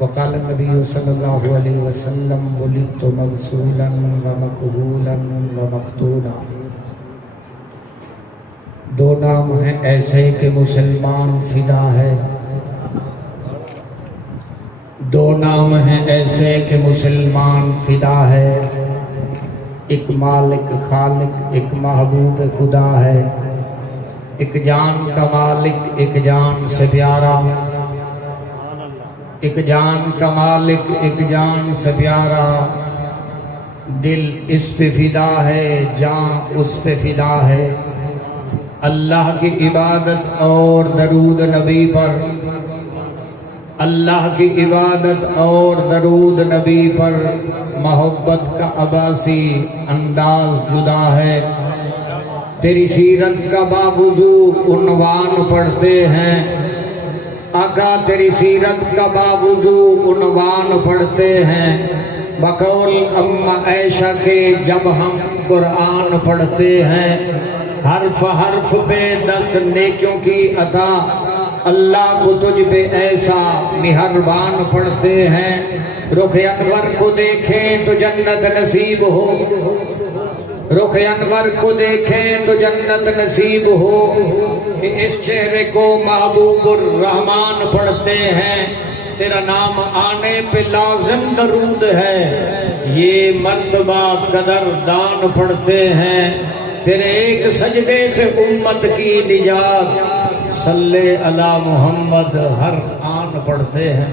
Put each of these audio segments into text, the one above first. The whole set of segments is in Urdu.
وقال النبی صلی اللہ علیہ وسلم ولدت مغسولا ومقبولا ومقتولا۔ دو نام ہیں ایسے کہ مسلمان فدا ہے، دو نام ہیں ایسے کہ مسلمان فدا ہے، ایک مالک خالق ایک محبوب خدا ہے، ایک جان کا مالک ایک جان سے پیارا، ایک جان کا مالک ایک جان سے پیارا، دل اس پہ فدا ہے جان اس پہ فدا ہے۔ اللہ کی عبادت اور درود نبی پر، اللہ کی عبادت اور درود نبی پر محبت کا عباسی انداز جدا ہے۔ تیری سیرت کا باوضو عنوان پڑھتے ہیں آقا، تیری سیرت کا باوضو عنوان پڑھتے ہیں، بقول ام عائشہ کے جب ہم قرآن پڑھتے ہیں، حرف حرف پہ 10 نیکیوں کی عطا، اللہ کو تجھ پہ ایسا مہربان پڑھتے ہیں، رخ انور کو دیکھیں تو جنت نصیب ہو، رخ انور کو دیکھیں تو جنت نصیب ہو، کہ اس چہرے کو محبوب الرحمن پڑھتے ہیں، تیرا نام آنے پہ لازم درود ہے، یہ مرتبہ قدردان پڑھتے ہیں، تیرے ایک سجدے سے امت کی نجات، صلی علی محمد ہر آن پڑھتے ہیں۔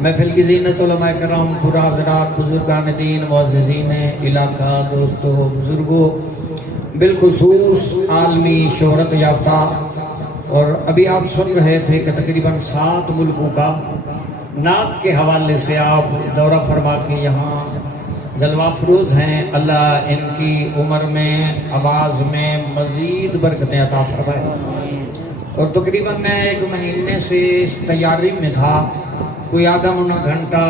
محفل کی زینت علماء کرام، پورا حضرات، بزرگان دین، معززین علاقہ، دوستو، بزرگوں، بالخصوص عالمی شہرت یافتہ، اور ابھی آپ سن رہے تھے کہ تقریباً 7 ملکوں کا نعت کے حوالے سے آپ دورہ فرما کے یہاں جلوہ فروز ہیں، اللہ ان کی عمر میں آواز میں مزید برکتیں عطا فرمائے۔ اور تقریباً میں 1 مہینے سے اس تیاری میں تھا، کوئی آدھا منا گھنٹہ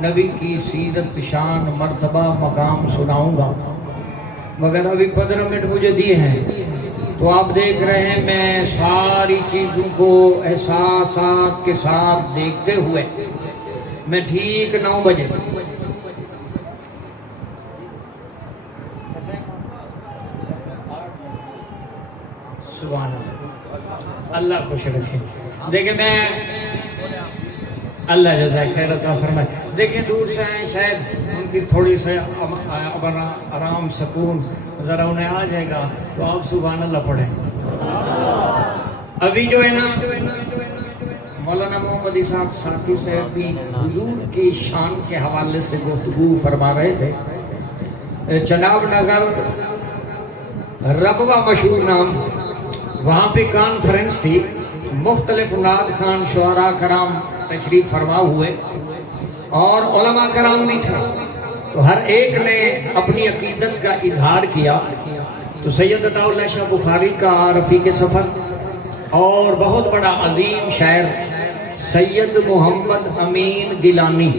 نبی کی سیرت شان مرتبہ مقام سناؤں گا، مگر ابھی 15 منٹ مجھے دیے ہیں، تو آپ دیکھ رہے ہیں میں ساری چیزوں کو احساسات کے ساتھ دیکھتے ہوئے میں ٹھیک 9 بجے سبحان اللہ خوش رکھیں، دیکھیں میں اللہ جزائے خیر عطا فرمائے، دیکھیں دور سے ہیں، شاید ان کی تھوڑی سے آرام سکون ذرا انہیں آ جائے گا، تو آپ سبحان اللہ پڑھیں۔ ابھی جو ہے نا مولانا محمد اسحاق ساقی صاحب بھی حضور کی شان کے حوالے سے گفتگو فرما رہے تھے، چناب نگر ربوہ مشہور نام، وہاں پہ کانفرنس تھی، مختلف نعت خوان شعراء کرام تشریف فرما ہوئے اور علماء کرام بھی تھے، تو ہر ایک نے اپنی عقیدت کا اظہار کیا۔ تو سید عطا اللہ شاہ بخاری کا رفیق سفر اور بہت بڑا عظیم شاعر سید محمد امین گیلانی،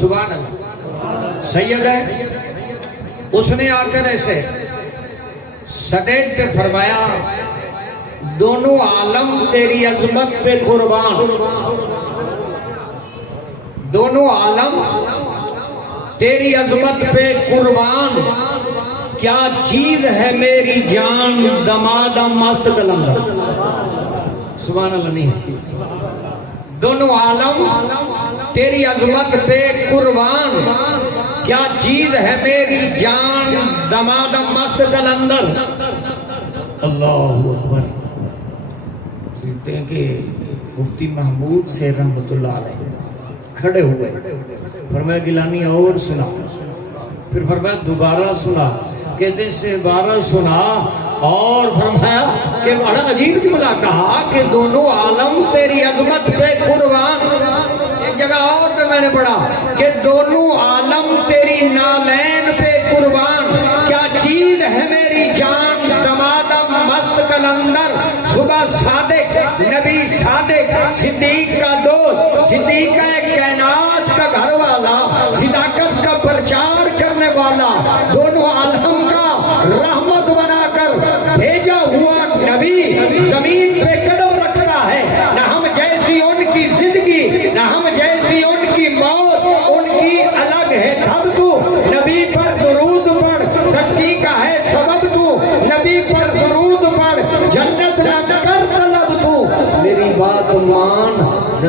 سبحان اللہ، سید ہے، اس نے آ کر ایسے سٹیج پہ فرمایا، دونوں عالم تیری عظمت پہ قربان، دونوں عالم تیری عظمت پہ قربان، کیا چیز ہے میری جان دمادہ مست قلندر، سبحان اللہ نہیں، دونوں عالم تیری عظمت پہ قربان، کیا چیز ہے میری جان دمادہ مست قلندر۔ اللہ اکبر۔ کہتے ہیں کہ مفتی محمود سے رحمت اللہ علیہ کھڑے ہوئے، فرمایا گیلانی اور سنا، پھر فرمایا دوبارہ سنا، کہتے ہیں سے 12 سنا، اور فرمایا کہ بڑا عجیب جملہ کہا کہ دونوں عالم تیری عظمت پہ قربان۔ ایک جگہ اور پہ میں نے پڑھا کہ دونوں عالم تیری نالین پہ قربان، کیا چیز ہے میری جان دمادم مست قلندر۔ صبح صادق نبی صادق صدیق کا دوست، صدیق کائنات کا گھر والا، صداقت کا پرچار کرنے والا، دونوں عالم کا رحمت بنا کر بھیجا ہوا نبی زمین پہ قدم رکھتا ہے، نہ ہم جیسی ان کی زندگی، نہ ہم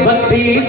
32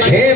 6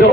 2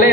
li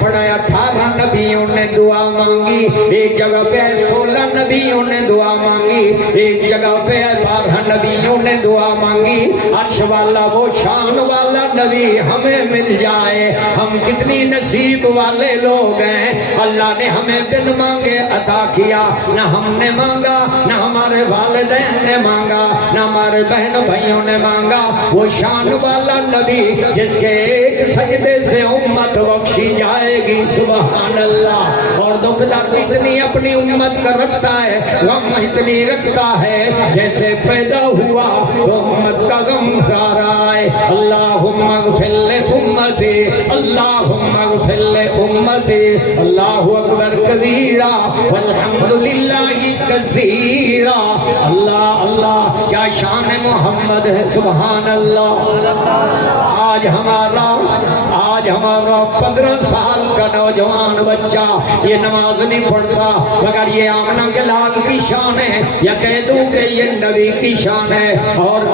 پڑھا 18 نبیوں نے دعا مانگی, ایک جگہ پہ 16 نبیوں نے دعا مانگی, ایک جگہ پہ 12 نبیوں نے دعا مانگی. عرش والا وہ شان والا نبی ہمیں مل جائے, ہم کتنی نصیب والے لوگ ہیں. اللہ نے ہمیں بن مانگے عطا کیا, نہ ہم نے مانگا, نہ ہمارے والدین نے مانگا, نہ ہمارے بہن بھائیوں نے مانگا. وہ شان والا نبی جس کے ایک سجدے سے امت بخشی جائے گی. سبحان اللہ. اور دکھ درد اتنی اپنی امت کا رکھتا ہے, غم اتنی رکھتا ہے, جیسے پیدا ہوا تو امت کا غم کھا رہا ہے. اللہم اغفر لامتی, اللہم اغفر لامتی, اللہ اکبر کبیرہ والحمدللہ کثیرہ. اللہ اللہ کیا شان محمد ہے. سبحان اللہ. آج ہمارا 15 سال کا نوجوان بچہ یہ نماز نہیں پڑھتا مگر یہ آمنہ کے لال کی شان ہے, یا کہہ دوں کہ یہ نبی کی شان ہے. اور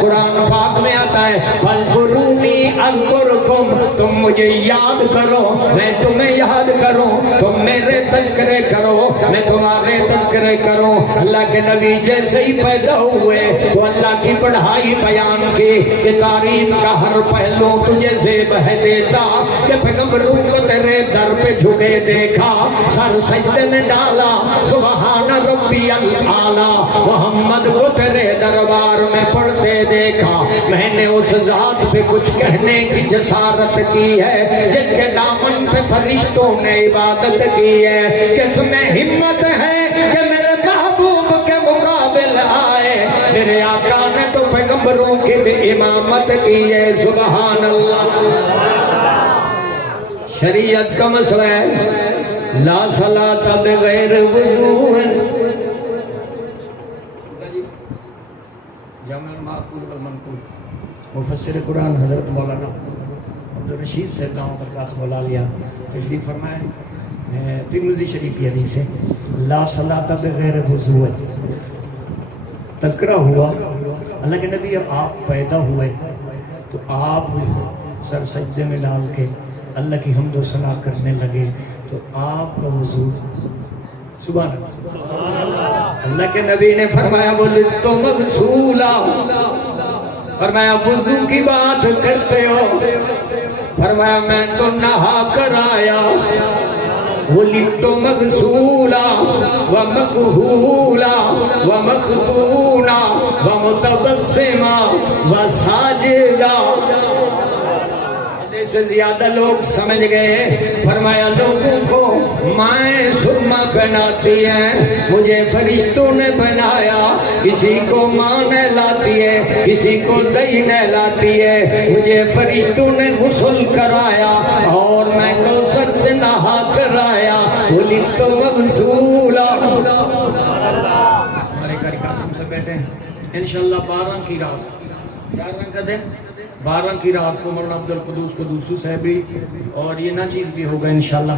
قرآن پاک میں آتا ہے فاذکرونی اذکرکم, تم مجھے یاد کرو میں تمہیں یاد کروں, تم میرے تذکرے کرو میں تمہارے تذکرے کروں. اللہ کے نبی جیسے ہی پیدا ہوئے تو اللہ کی پڑھائی بیان کی کہ تعریف کا ہر پہلو تجھے زیب ہے دیتا, کہ پیغمبروں کو تیرے در پہ جھکے دیکھا, سر سجدے میں ڈالا, سبحان ربی الاعلی, محمد کو تیرے دربار میں پڑھتے دیکھا. میں نے اس ذات پہ کچھ کہنے کی جسارت کی ہے جن کے دامن پہ فرشتوں نے عبادت کی ہے. کس میں ہمت ہے کہ میرے محبوب کے مقابل آئے, میرے آقا نے تو پیغمبروں کی بھی امامت کی ہے. سبحان اللہ. شریعت کا مسئلہ ہے لا صلاۃ بغیر وضو. جامع المعقول والمنقول مفسر قرآن حضرت مولانا عبدالرشید سے گاؤں پر بات بولا لیا تشریف فرمائے. ترمذی شریف کی حدیث ہے لا صلاۃ بغیر وضو. تذکرہ ہوا اللہ کے نبی اب آپ پیدا ہوئے تو آپ سر سجدے میں ڈال کے اللہ کی حمد و ثنا کرنے لگے تو آپ کا وضو. سبحان اللہ. اللہ کے نبی نے فرمایا ولدت مغسولا, فرمایا وضو کی بات کرتے ہو, فرمایا میں تو نہا کر آیا. ولدت مغسولا ومکحولا ومختونا ومتبسما وساجدا. سے زیادہ لوگ سمجھ گئے. فرمایا لوگوں کو مائیں سرما پہناتی ہیں, مجھے فرشتوں نے بنایا. کسی کو ماں نہلاتی ہے, کسی کو دہی نہلاتی ہے, مجھے فرشتوں نے غسل کرایا اور میں کوثر سے نہا کر آیا. ولدت مغسولا. ہمارے قاری قاسم سے بیٹھے ہیں انشاءاللہ 12 کی رات, 11 کا دن 12 کی رات کو مولانا عبدالقدوس قدوسی صاحبی اور یہ ناچیز بھی ہوگا انشاءاللہ.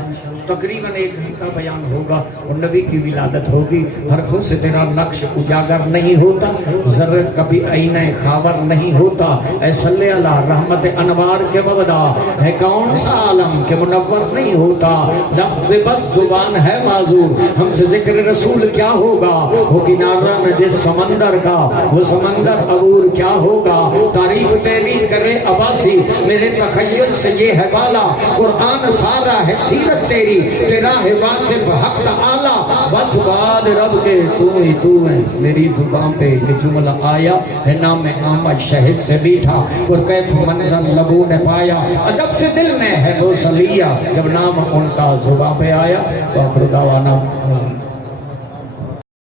تقریباً 1 گھنٹہ بیان ہوگا اور نبی کی ولادت ہوگی. حرفوں سے تیرا نقش اجاگر نہیں ہوتا, ذرہ کبھی عینہ خاور نہیں ہوتا. اے صلی اللہ رحمت انوار کے مبدا ہے کون سا عالم کے منور نہیں ہوتا. لفظ بس زبان ہے معذور, ہم سے ذکر رسول کیا ہوگا. وہ کنارہ میں جس سمندر کا وہ سمندر عبور کیا ہوگا. تعریف تیری کرے عباسی, میرے تخیل سے یہ ہے بالا. قرآن سارا ہے سیرت تیری, تیرا ہے واصف حق تعالی. بس بعد رب کے تو ہی تو ہے. میری زبان پہ یہ جملہ آیا ہے نام احمد شہد سے بیٹھا اور کیف منظر لبوں نے پایا. ادب سے دل میں ہے وہ سلیہ جب نام ان کا زبان پہ آیا. وآخر دعوانا